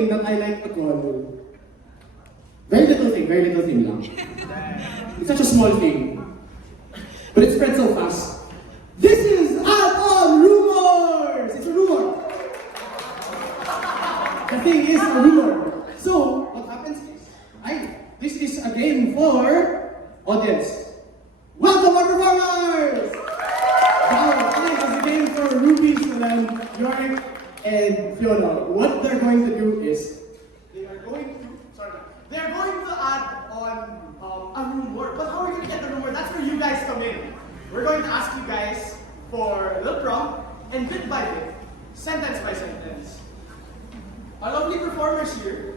thing that I like to call very little thing lang. It's such a small thing. But it spread so fast. This is Add-on Rumors! It's a rumor. The thing is a rumor. So, what happens is, this is a game for audience. Welcome our performers! Now, this is a game for Ruby, Solan, Yorick, and Fiona. What they're going to do is, they're going to add on a rumor. But how are we going to get the rumor? That's where you guys come in. We're going to ask you guys for a little prompt, and bit by bit, sentence by sentence, our lovely performers here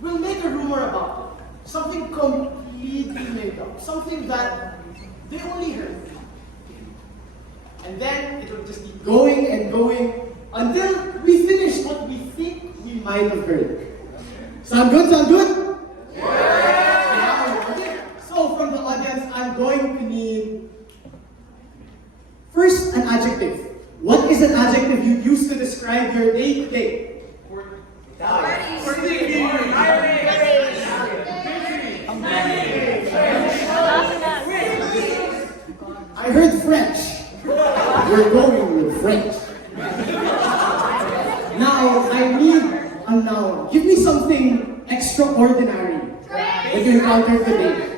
will make a rumor about it. Something completely made up. Something that they only heard. And then it will just keep going and going until we finish what we think we might have heard. Sound good? Sound good? Yeah! Okay. So from the audience, I'm going to need first an adjective. What is an adjective you use to describe your day-to-day? I heard French. We're going with French. Now, I need a noun. Give me something extraordinary that you encountered today.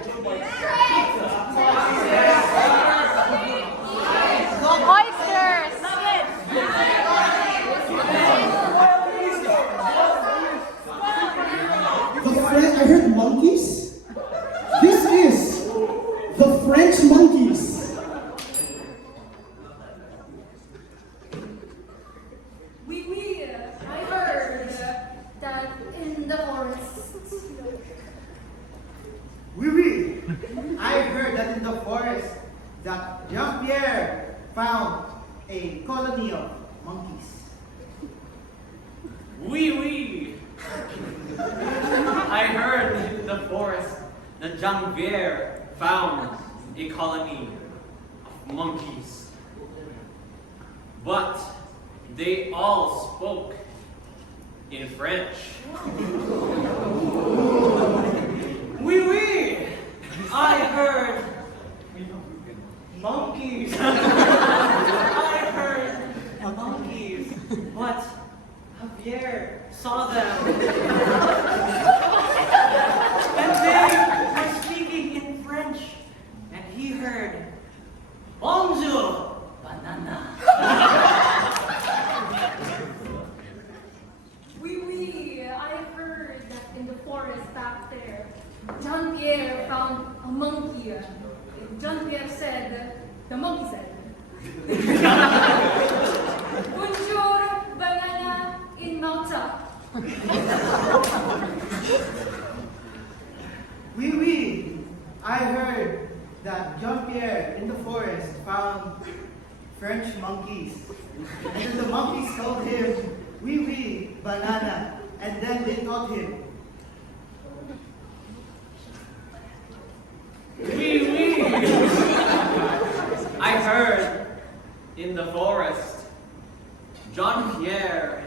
Oysters! Nuggets! I heard monkeys. This is the French monkeys. I heard that in the forest. Oui. I heard that in the forest that Jean-Pierre found a colony of monkeys. Oui. I heard in the forest that Jean-Pierre found a colony of monkeys. But they all spoke in French. Oui. I heard monkeys. I heard monkeys. But Javier saw them. And they were speaking in French. And he heard, Bonjour, banana. I heard that in the forest back there, Jean-Pierre found a monkey. Jean-Pierre said, the monkey said, Bonjour, banana in Malta. Oui. I heard that Jean-Pierre in the forest found French monkeys. And then the monkeys told him, oui, banana. And then they taught him. Oui. I heard in the forest, Jean-Pierre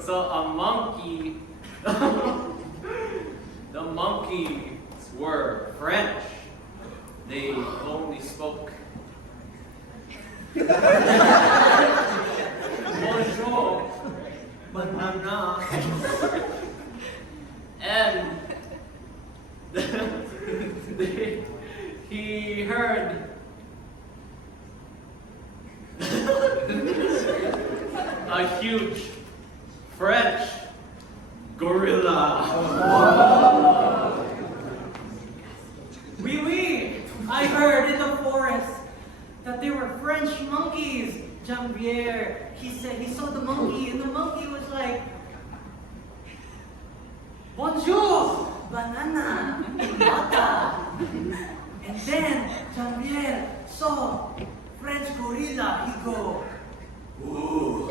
saw a monkey. The monkeys were French. They only spoke. Bonjour, banana. And he heard a huge French gorilla. Oui. I heard in the forest that there were French monkeys. Jean-Pierre, he said he saw the monkey, and the monkey was like, Bonjour, banana, mata. And then Jean-Pierre saw French gorilla. He go, ooh,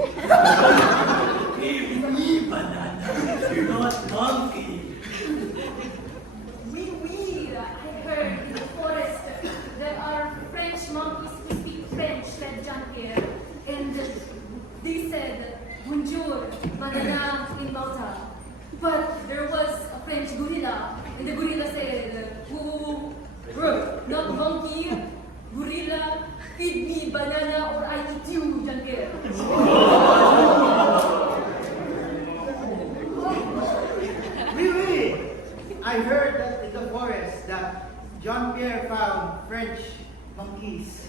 give me banana, not monkey. I heard in the forest there are French monkeys who speak French, said Jean-Pierre. And they said, bonjour, banana in Malta. But there was a French gorilla, and the gorilla said, not monkey, gorilla, feed me banana or I eat you, Jean-Pierre. Oui. I heard that in the forest that Jean-Pierre found French monkeys.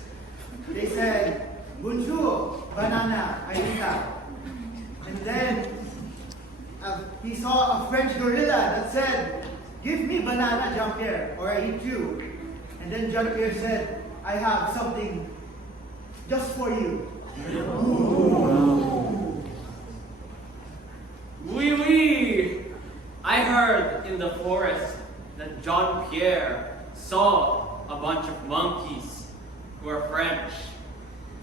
They said, bonjour, banana, ayuda. And then he saw a French gorilla that said, give me banana, Jean-Pierre, or I eat you. And then Jean-Pierre said, I have something just for you. Oui. I heard in the forest that Jean-Pierre saw a bunch of monkeys who are French.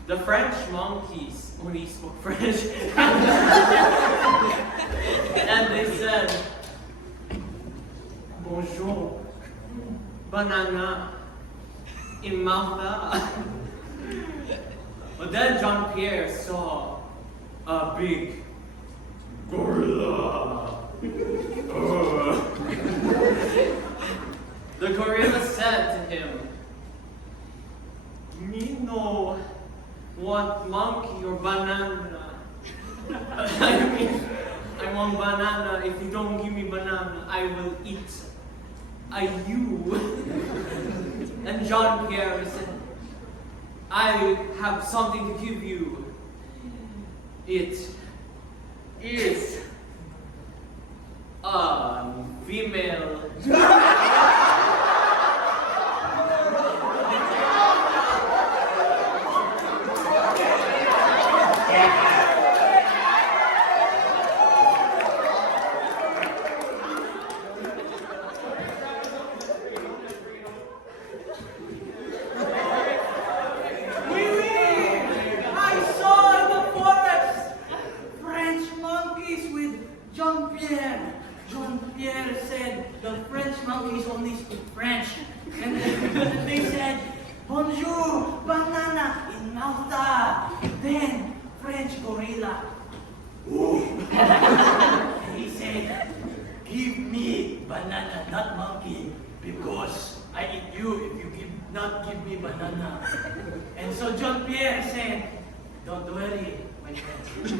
The French monkeys only spoke French. And they said, bonjour, banana, in Malta. But then Jean-Pierre saw a big gorilla. The gorilla said to him, me no want monkey or banana. I mean, I want banana. If you don't give me banana, I will eat you. And Jean-Pierre said, I have something to give you. It is a female. I saw in the forest French monkeys with Jean-Pierre. Jean-Pierre said the French monkeys only speak French. And they said, bonjour, banana in Malta. Then French gorilla. And he said, give me banana, not monkey, because I eat you if you not give me banana. And so Jean-Pierre said, don't worry, my friend.